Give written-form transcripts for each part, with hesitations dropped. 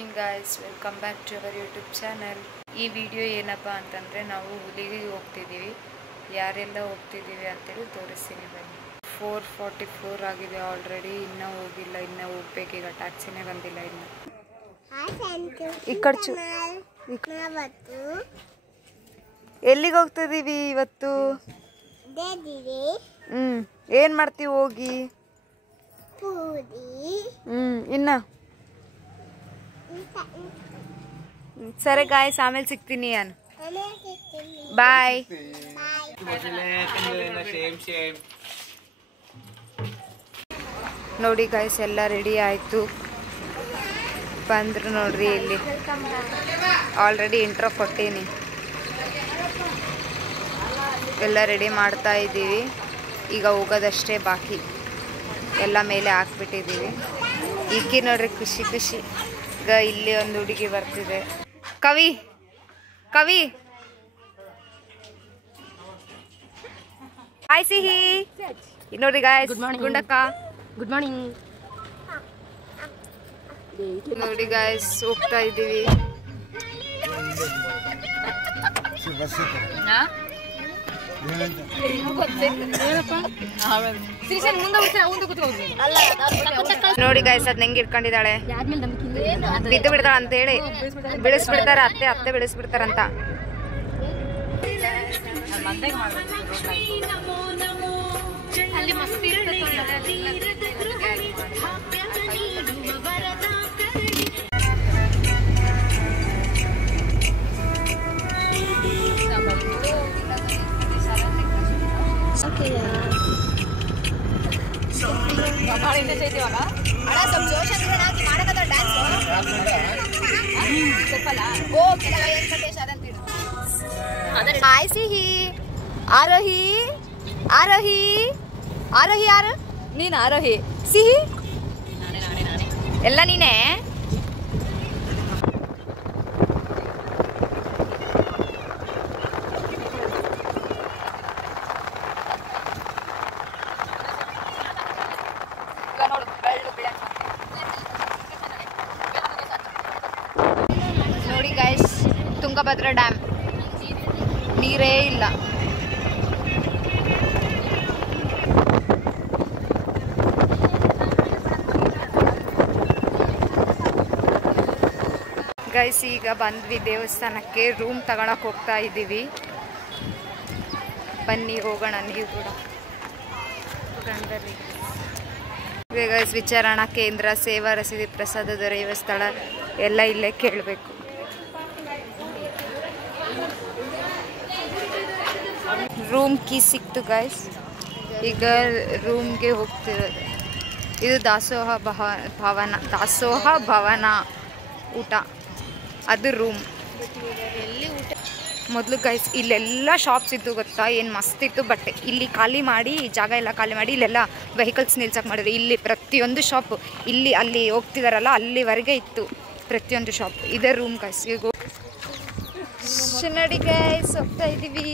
Morning guys, welcome back to our YouTube channel. ಈ video ಏನಪ್ಪ ಅಂತಂದರೆ ನಾವು ಹುಲಿಗೆ ಹೋಗ್ತಿದ್ದೀವಿ. ಯಾರೆಲ್ಲ ಹೋಗ್ತಿದ್ದೀವಿ ಅಂತೇಳಿ ತೋರಿಸ್ತೀನಿ ಬನ್ನಿ. 4:44 ಆಗಿದೆ ಆಲ್ರೆಡಿ. ಇನ್ನೂ ಹೋಗಿಲ್ಲ, ಇನ್ನೂ ಹೋಗ್ಬೇಕೀಗ. ಟ್ಯಾಕ್ಸಿನೇ ಬಂದಿಲ್ಲ ಇನ್ನು. ಎಲ್ಲಿಗೆ ಹೋಗ್ತಿದ್ದೀವಿ ಇವತ್ತು? ಏನು ಮಾಡ್ತೀವಿ ಹೋಗಿ? ಇನ್ನ ಸರಿ ಗಾಯ್ಸ್, ಆಮೇಲೆ ಸಿಗ್ತೀನಿ ನಾನು. ಬಾಯ್. ನೋಡಿ ಗಾಯ್ಸ್, ಎಲ್ಲ ರೆಡಿ ಆಯಿತು. ಬಂದ್ರು ನೋಡ್ರಿ. ಇಲ್ಲಿ ಆಲ್ರೆಡಿ ಇಂಟ್ರೋ ಕೊಟ್ಟೀನಿ. ಎಲ್ಲ ರೆಡಿ ಮಾಡ್ತಾ ಇದ್ದೀವಿ. ಈಗ ಹೋಗೋದಷ್ಟೇ ಬಾಕಿ. ಎಲ್ಲ ಮೇಲೆ ಹಾಕ್ಬಿಟ್ಟಿದ್ದೀವಿ. ಈಕಿ ನೋಡ್ರಿ ಖುಷಿ ಖುಷಿ. ಈಗ ಇಲ್ಲಿ ಒಂದು ಹುಡುಗಿ ಬರ್ತಿದೆ. ಕವಿ ಕವಿ ಹಾಯ್ ಸಿಹಿ. ನೋಡ್ರಿ ಗಾಯ್ಸ್, ಗುಂಡಕ್ಕ ಗುಡ್ ಮಾರ್ನಿಂಗ್. ನೋಡಿ ಗಾಯ್ಸ್, ಹೋಗ್ತಾ ಇದ್ದೀವಿ. ನೋಡಿ ಗಾಯ್ಸ್, ಅದ್ ಹೆಂಗ್ ಇಟ್ಕೊಂಡಿದ್ದಾಳೆ. ಬಿದ್ದು ಬಿಡ್ತಾಳ ಅಂತ ಹೇಳಿ ಬಿಡಿಸ್ಬಿಡ್ತಾರ. ಅತ್ತೆ ಬಿಡಿಸ್ಬಿಡ್ತಾರಂತ. ಹಾಯ್ ಸಿಹಿ. ಆರೋಹಿ ಆರೋಹಿ ಆರೋಹಿ ಯಾರು? ನೀನ್ ಆರೋಹಿ. ಸಿಹಿ ಎಲ್ಲ ನೀನೇ. ನೋಡಿ ಗೈಸ್, ತುಂಗಭದ್ರಾ ಡ್ಯಾಮ್ ನೀರೇ ಇಲ್ಲ. ಗೈಸ್, ಈಗ ಬಂದ್ವಿ ದೇವಸ್ಥಾನಕ್ಕೆ. ರೂಮ್ ತಗೊಳಕ್ ಹೋಗ್ತಾ ಇದ್ದೀವಿ. ಬನ್ನಿ ಹೋಗೋಣ, ನೀವು ಕೂಡ. ಗೈಸ್, ವಿಚಾರಣಾ ಕೇಂದ್ರ, ಸೇವಾ ರಸೀದಿ, ಪ್ರಸಾದ ದೊರೆಯುವ ಸ್ಥಳ ಎಲ್ಲ ಇಲ್ಲೇ ಕೇಳಬೇಕು. ರೂಮ್ ಕೀ ಸಿಕ್ತು ಗೈಸ್. ಈಗ ರೂಮ್ಗೆ ಹೋಗ್ತಿರೋದು. ಇದು ದಾಸೋಹ ಭವನ ಊಟ, ಅದು ರೂಮ್. ಮೊದಲು ಗೈಸ್ ಇಲ್ಲೆಲ್ಲ ಶಾಪ್ಸ್ ಇತ್ತು ಗೊತ್ತಾ, ಏನು ಮಸ್ತ್ ಇತ್ತು. ಬಟ್ ಇಲ್ಲಿ ಖಾಲಿ ಮಾಡಿ, ಜಾಗ ಎಲ್ಲ ಖಾಲಿ ಮಾಡಿ ಇಲ್ಲೆಲ್ಲ ವೆಹಿಕಲ್ಸ್ ನಿಲ್ಸಕ್ಕೆ ಮಾಡಿದ್ರು. ಇಲ್ಲಿ ಪ್ರತಿಯೊಂದು ಶಾಪ್, ಇಲ್ಲಿ ಅಲ್ಲಿ ಹೋಗ್ತಿದಾರಲ್ಲ ಅಲ್ಲಿವರೆಗೆ ಇತ್ತು ಪ್ರತಿಯೊಂದು ಶಾಪ್. ಇದೇ ರೂಮ್ ಗೈಸ್. ಈಗ ನೋಡಿ ಗೈಸ್, ಹೋಗ್ತಾ ಇದ್ದೀವಿ.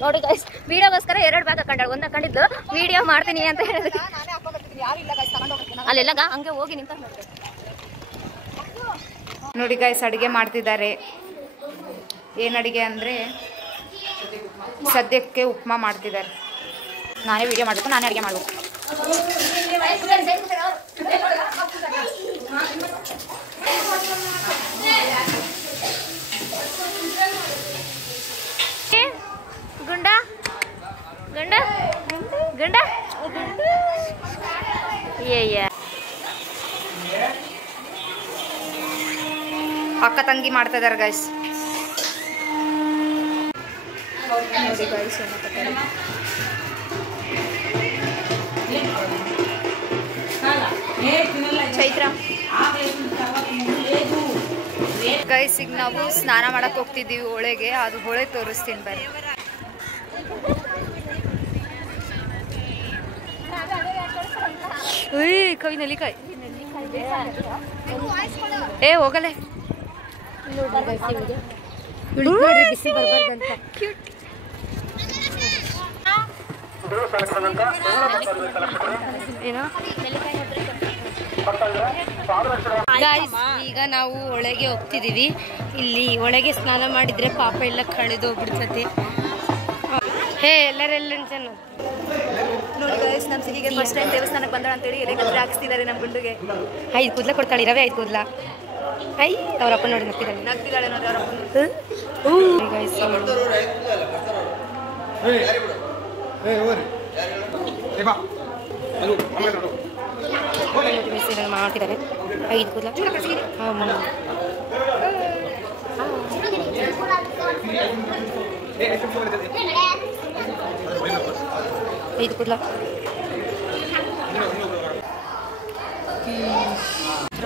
ನೋಡಿ ಗೈಸ್, ವಿಡಿಯೋಗೋಸ್ಕರ 2 ಬ್ಯಾಗ್ ಹಾಕೊಂಡಾಳ. ಒಂದು ಹಾಕೊಂಡಿದ್ದು ವಿಡಿಯೋ ಮಾಡ್ತೀನಿ ಅಂತ ಹೇಳಿದ್ವಿ. ಅಲ್ಲೆಲ್ಲ ಹಂಗೆ ಹೋಗಿ ನಿಂತ ನೋಡಿ ಗೈಸ್, ಅಡುಗೆ ಮಾಡ್ತಿದ್ದಾರೆ. ಏನು ಅಡುಗೆ ಅಂದರೆ ಸದ್ಯಕ್ಕೆ ಉಪ್ಮಾ ಮಾಡ್ತಿದ್ದಾರೆ. ನಾನೇ ವಿಡಿಯೋ ಮಾಡಬೇಕು, ನಾನೇ ಅಡುಗೆ ಮಾಡಬೇಕು. ಗುಂಡ ಗುಂಡ ಗುಂಡ ಅಕ್ಕ ತಂಗಿ ಮಾಡ್ತಾ ಇದಾರೆ ಗೈಸ್. ನೋಡಿ ಗೈಸ್, ಚೈತ್ರ ಗೈಸ್, ಈಗ ನಾವು ಸ್ನಾನ ಮಾಡಕ್ ಹೋಗ್ತಿದ್ದೀವಿ ಹೊಳೆಗೆ. ಅದು ಹೊಳೆ ತೋರಿಸ್ತೀನಿ ಬನ್ನಿ. ಕವಿ ನೆಲ್ಲಿಕಾಯಿ ಏ ಹೋಗಲೇ. ಬಿಸಿ ಬರ್ಬಾರ್ದಂತ ಏನೋ ಗಾಯ್ಸ್, ಈಗ ನಾವು ಒಳಗೆ ಹೋಗ್ತಿದೀವಿ. ಇಲ್ಲಿ ಒಳಗೆ ಸ್ನಾನ ಮಾಡಿದ್ರೆ ಪಾಪ ಎಲ್ಲ ಕಳೆದು ಹೋಗ್ಬಿಡ್ತದೆ. ಹೇ ಎಲ್ಲರೆಲ್ಲ ನೋಡಿ ಗೈಸ್, ನಮ್ಮ ಸಿಟಿಗೆ ಫಸ್ಟ್ ಟೈಮ್ ದೇವಸ್ಥಾನಕ್ಕೆ ಬಂದಳ ಅಂತೇಳಿ ಎಲೆ ಕತ್ರೆ ಹಾಕ್ಸ್ತಿದ್ದಾರೆ ನಮ್ಮ ಗುಂಡುಗೆ. 5 ಕೂದಲ ಕೊಡ್ತಾಳೆ, ರವೆ 5 ಕೂದಲ. ಅವ್ರಪ್ಪ ನೋಡಿ ನಗ್ತಿದ್ದಾಳೆ ನೋಡಿ ಅವರಪ್ಪ. ಮಾಡ್ತಿದ್ದಾರೆ 5 ಕೂದಲ. 5 ಕೂದಲ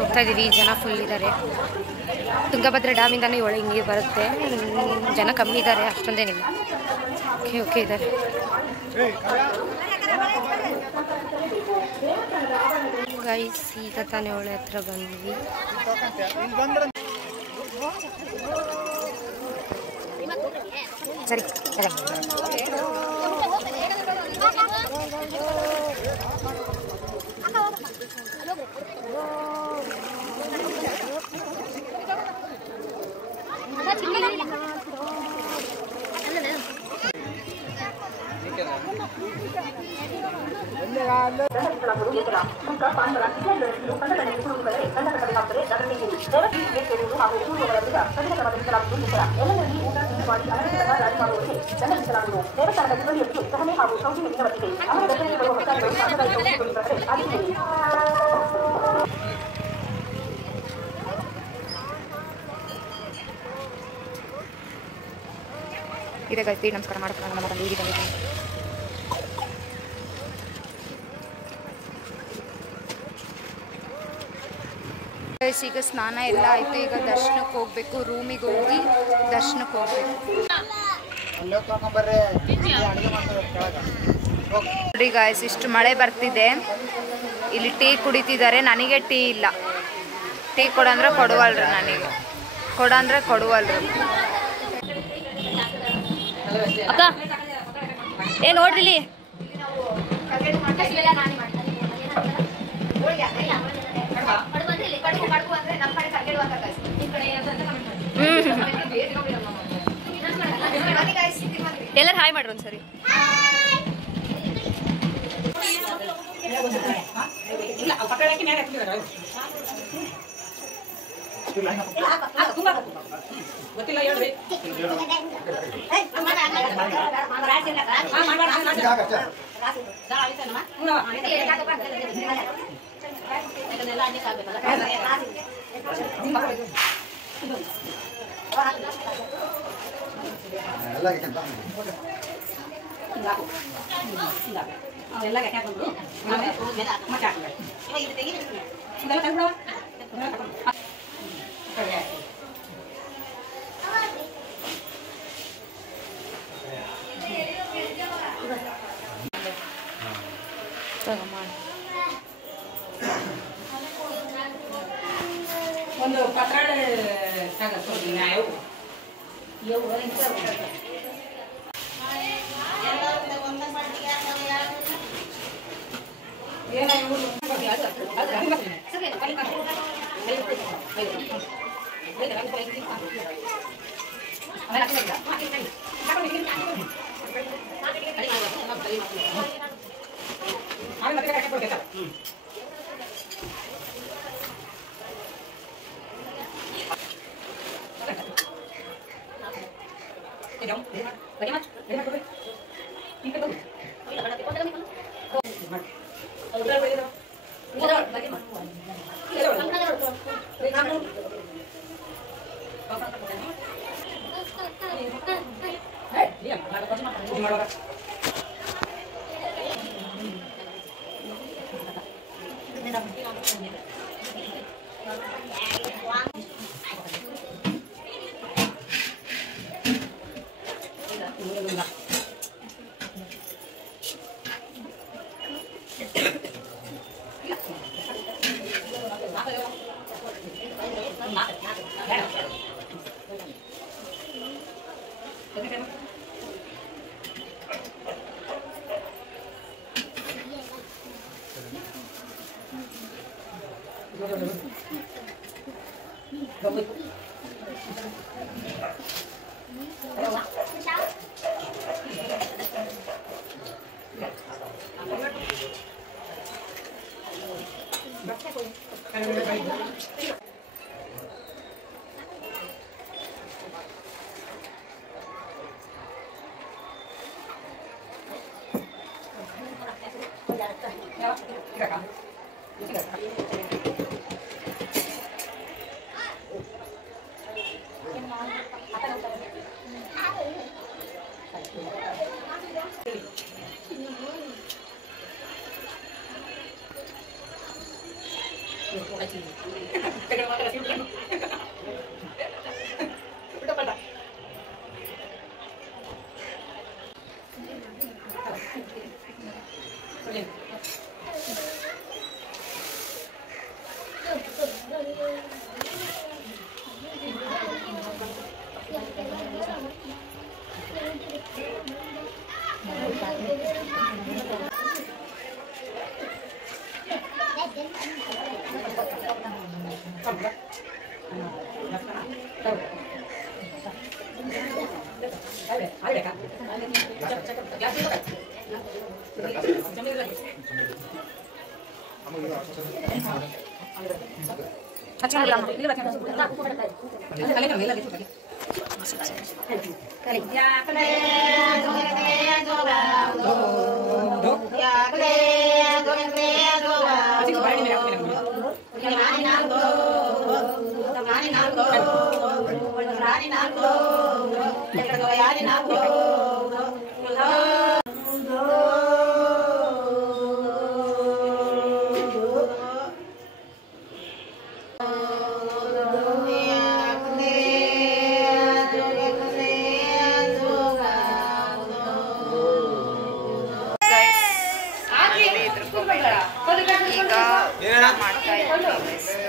ಹೋಗ್ತಾ ಇದೀವಿ. ಜನ ಫುಲ್ ಇದ್ದಾರೆ. ತುಂಗಭದ್ರಾ ಡ್ಯಾಮಿಂದಾನೇ ಒಳಗೆ ನೀರು ಬರುತ್ತೆ. ಜನ ಕಮ್ಮಿ ಇದ್ದಾರೆ, ಅಷ್ಟೊಂದೇನಿಲ್ಲ. ಓಕೆ ಇದ್ದಾರೆ. ಗೈಸ್, ಈಗ ತಾನೇ ಒಳ್ಳೆ ಹತ್ರ ಬಂದ್ವಿ. ಸರಿ ಇದೆ ಗೈಸ್, ನಮಸ್ಕಾರ ಮಾಡ್ಕೊಂಡು ನಮ್ಮ ತಂದೆ ಈಗ ಈಗ ಸ್ನಾನ ಎಲ್ಲ ಆಯಿತು. ಈಗ ದರ್ಶನಕ್ಕೆ ಹೋಗ್ಬೇಕು. ರೂಮಿಗೆ ಹೋಗಿ ದರ್ಶನಕ್ಕೆ ಹೋಗ್ಬೇಕು. ನೋಡಿ ಗಾಯ್ಸ್, ಇಷ್ಟು ಮಳೆ ಬರ್ತಿದೆ. ಇಲ್ಲಿ ಟೀ ಕುಡಿತಿದ್ದಾರೆ. ನನಗೆ ಟೀ ಇಲ್ಲ. ಟೀ ಕೊಡಂದ್ರೆ ಕೊಡುವಲ್ರು, ನನಗೆ ಕೊಡಂದ್ರೆ ಕೊಡುವಲ್ರು. ಅಕ್ಕ ನೋಡ್ರಿ ಎಲ್ಲರೂ ಹಾಯ್ ಮಾಡ್ರಿ ಒಂದ್ಸರಿ. ಒಂದು ಪತ್ರಾಳೆ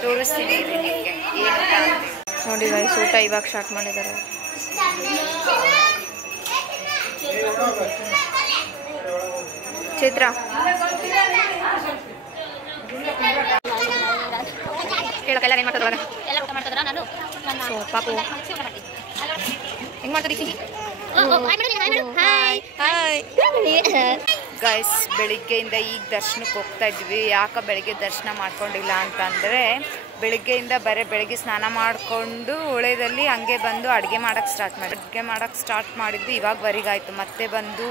ತೋರಿಸ್ತೀನಿ ನಿಮಗೆ ಏನಂತ ನೋಡಿ ಗೈಸ್. ಊಟ ಇವಾಗ ಸ್ಟಾರ್ಟ್ ಮಾಡಿದ್ದಾರೆ. ಚೈತ್ರ ಹೇಳಕ್ಕೆಲ್ಲ ಏನು ಮಾಡ್ತದ ಸೊ ಪಾಪು ಹೆಂಗ್ ಮಾಡ್ತದೆ ಗೈಸ್. ಬೆಳಿಗ್ಗೆಯಿಂದ ಈಗ ದರ್ಶನಕ್ಕೆ ಹೋಗ್ತಾ ಇದ್ವಿ. ಯಾಕೆ ಬೆಳಿಗ್ಗೆ ದರ್ಶನ ಮಾಡ್ಕೊಂಡಿಲ್ಲ ಅಂತಂದರೆ ಬೆಳಿಗ್ಗೆಯಿಂದ ಬೆಳಿಗ್ಗೆ ಸ್ನಾನ ಮಾಡಿಕೊಂಡು ಹೊಳೆದಲ್ಲಿ ಹಂಗೆ ಬಂದು ಅಡುಗೆ ಮಾಡೋಕ್ಕೆ ಸ್ಟಾರ್ಟ್ ಮಾಡಿದ್ದು ಇವಾಗವರೆಗಾಯಿತು. ಮತ್ತೆ ಬಂದು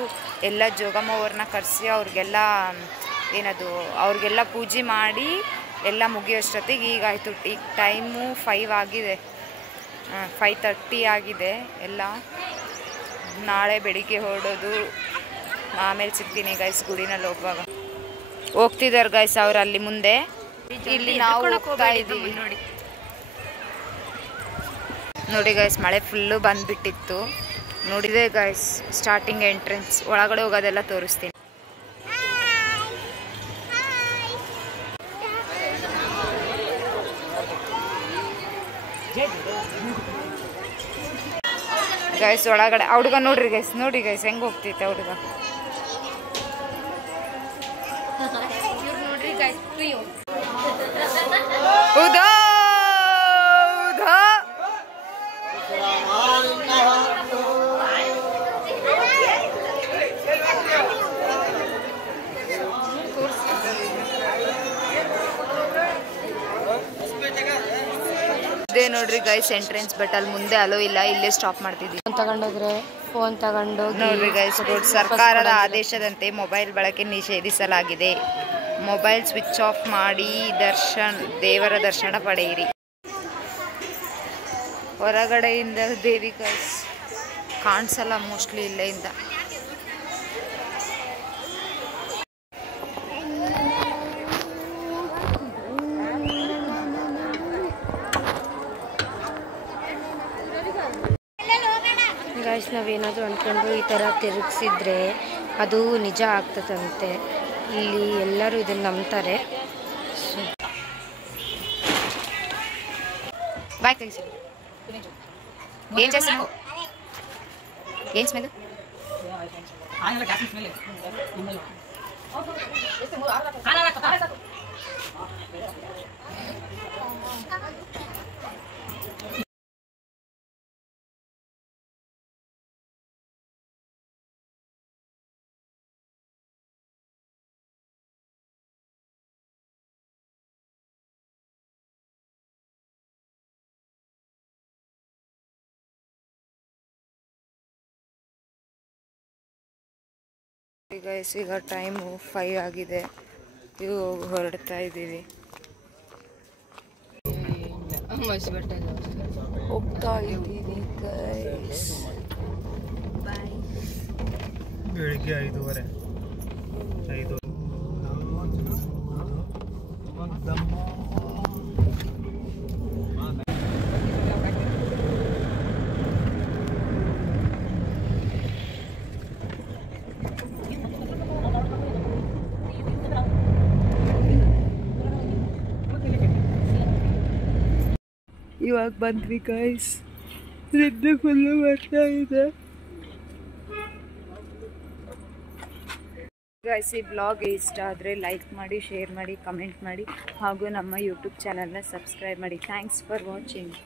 ಎಲ್ಲ ಜೋಗಮ್ಮವ್ರನ್ನ ಕರೆಸಿ ಅವ್ರಿಗೆಲ್ಲ ಪೂಜೆ ಮಾಡಿ ಎಲ್ಲ ಮುಗಿಯೋಷ್ಟೊತ್ತಿಗೆ ಈಗಾಯಿತು. ಈಗ ಟೈಮು 5 ಆಗಿದೆ, 5:30 ಆಗಿದೆ. ಎಲ್ಲ ನಾಳೆ ಬೆಳಿಗ್ಗೆ ಹೊರಡೋದು. ಆಮೇಲೆ ಸಿಗ್ತೀನಿ ಗೈಸ್. ಗುಡಿನಲ್ಲಿ ಹೋಗ್ತಿದ್ದಾರೆ ಗೈಸ್ ಅವ್ರು ಅಲ್ಲಿ ಮುಂದೆ. ಇಲ್ಲಿ ನಾವು ಹೋಗ್ತಾ ಇದ್ದೀವಿ ನೋಡಿ ಗೈಸ್. ಮಳೆ ಫುಲ್ಲು ಬಂದ್ಬಿಟ್ಟಿತ್ತು. ನೋಡಿದೆ ಗೈಸ್ ಸ್ಟಾರ್ಟಿಂಗ್ ಎಂಟ್ರೆನ್ಸ್. ಒಳಗಡೆ ಹೋಗೋದೆಲ್ಲ ತೋರಿಸ್ತೀನಿ. ಗೈಸ್ ಒಳಗಡೆ ಹುಡುಗ ನೋಡ್ರಿ ಗೈಸ್, ನೋಡಿ ಗೈಸ್ ಹೆಂಗೆ ಹೋಗ್ತೈತೆ ಹುಡುಗ. ಹೌದಾ ಇದೇ ನೋಡ್ರಿ ಗೈಸ್ ಎಂಟ್ರೆನ್ಸ್. ಬಟ್ ಅಲ್ಲಿ ಮುಂದೆ ಅಲೋ ಇಲ್ಲ, ಇಲ್ಲೇ ಸ್ಟಾಪ್ ಮಾಡ್ತಿದ್ವಿ. ಫೋನ್ ತಗೊಂಡು ನೋಡ್ರಿ ಗೈಸ್. ಸರ್ಕಾರದ ಆದೇಶದಂತೆ ಮೊಬೈಲ್ ಬಳಕೆ ನಿಷೇಧಿಸಲಾಗಿದೆ. ಮೊಬೈಲ್ ಸ್ವಿಚ್ ಆಫ್ ಮಾಡಿ ದೇವರ ದರ್ಶನ ಪಡೆಯಿರಿ. ಹೊರಗಡೆಯಿಂದ ದೇವಿ ಗೈಸ್ ಕಾಣಿಸಲ್ಲ ಮೋಸ್ಟ್ಲಿ ಇಲ್ಲಿಂದ. ಗೈಸ್ ನಾವೇನಾದರೂ ಅಂದ್ಕೊಂಡು ಈ ಥರ ತಿರುಗಿಸಿದ್ರೆ ಅದು ನಿಜ ಆಗ್ತದಂತೆ. ಇಲ್ಲಿ ಎಲ್ಲರೂ ಇದನ್ನು ನಂಬ್ತಾರೆ. బాయ్ కలిసి ఏం చేస్తున్నావు ಏನು ಸ್ಮೆಲ್? ಈಗ ಟೈಮು 5 ಆಗಿದೆ. ಇವು ಹೊರಡ್ತಾ ಇದ್ದೀವಿ. ಹೋಗ್ತಾ ಇದ್ದೀವಿ ಗೈಸ್. ಬೆಳಿಗ್ಗೆ 5:30 ಇವಾಗ ಬಂದ್ವಿ ಗೈಸ್. ನಿದ್ದೆ ಫುಲ್ಲು ಬರ್ತಾ ಇದೆ ಗೈಸ್. ಈ ಬ್ಲಾಗ್ ಇಷ್ಟ ಆದರೆ ಲೈಕ್ ಮಾಡಿ, ಶೇರ್ ಮಾಡಿ, ಕಮೆಂಟ್ ಮಾಡಿ ಹಾಗೂ ನಮ್ಮ ಯೂಟ್ಯೂಬ್ ಚಾನಲ್ನ ಸಬ್ಸ್ಕ್ರೈಬ್ ಮಾಡಿ. Thanks for watching.